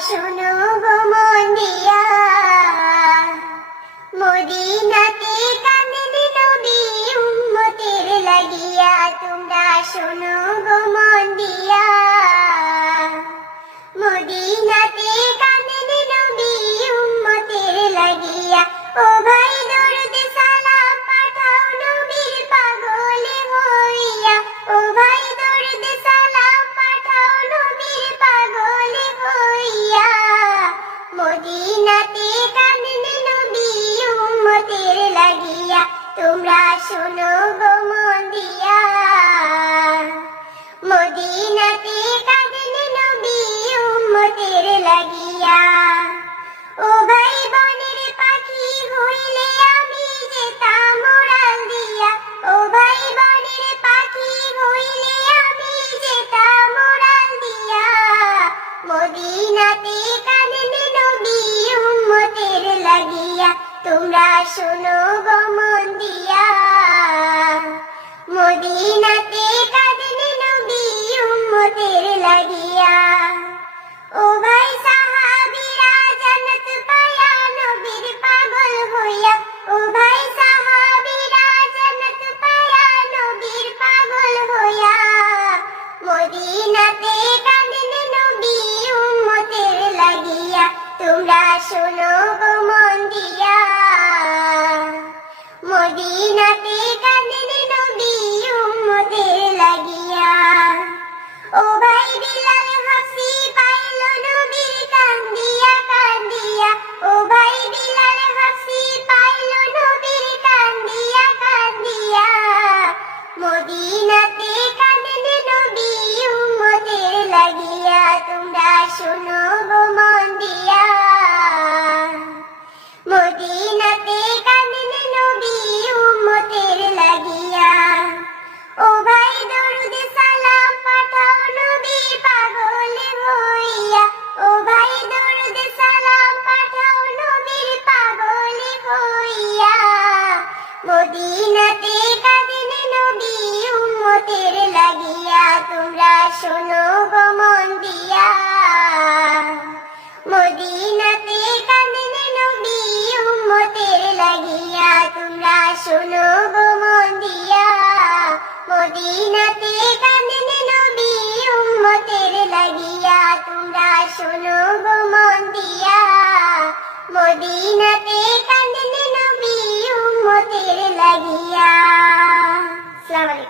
শোনো গো মন দিয়া, মদিনাতে কাঁদেন নবী উম্মতের লাগিয়া। তোমরা শোনো গো মন দিয়া, মদিনাতে কাঁদেন নবী উম্মতের লাগিয়া। ও ভাই দরুদ সালাম পাঠাও নবীর পাগলে হইয়া। ও ভাই দরুদ সালাম পাঠাও নবীর পাগলে হইয়া। মদিনাতে কাঁদেন নবী উম্মতের লাগিয়া। তোমরা শোনো গো মন দিয়া, মদিনাতে কাঁদেন নবী উম্মতের লাগিয়া। ও ভাই বনের পাখি হইলে আমি যেতাম উড়াল দিয়া। ও ভাই বনের পাখি হইলে আমি যেতাম উড়াল দিয়া। মদিনাতে কাঁদেন নবী উম্মতের লাগিয়া। তোমরা শোনো গো মন দিয়া, মদিনাতে কাঁদেন নবী উম্মতের লাগিয়া। ও ভাই সাহাবীরা জান্নাত পায়া নবীর পাগল হইয়া। ও ভাই সাহাবীরা জান্নাত পায়া নবীর পাগল হইয়া। মদিনাতে কাঁদেন নবী উম্মতের লাগিয়া। তোমরা শোনো গো মন দিয়া, মদিনাতে কাঁদেন নবী উম্মতের লাগিয়া। ও ভাই বিলাল হাফসি পাইল নবীর কান্দিয়া কান্দিয়া। ও ভাই বিলাল হাফসি পাইল নবীর কান্দিয়া কান্দিয়া। মদিনাতে কাঁদেন নবী উম্মতের লাগিয়া। তোমরা শোনো গো মন দিয়া, মদিনাতে কাঁদেন নবী উম্মতের লাগিয়া। ও ভাই দরুদ সালাম পাঠাও নবীর পাগলে হইয়া। ও ভাই দরুদ সালাম পাঠাও নবীর পাগলে হইয়া। মদিনাতে কাঁদেন নবী উম্মতের লাগিয়া। তোমরা শোনো গো মন দিয়া, মদিনাতে কাঁদেন নবী উম্মতের লাগিয়া। তোমরা শোনো গো মন দিয়া, মদিনাতে কাঁদেন নবী উম্মতের লাগিয়া। তোমরা শোনো গো মন দিয়া, মদিনাতে কাঁদেন নবী উম্মতের লাগিয়া। আসসালামু আলাইকুম।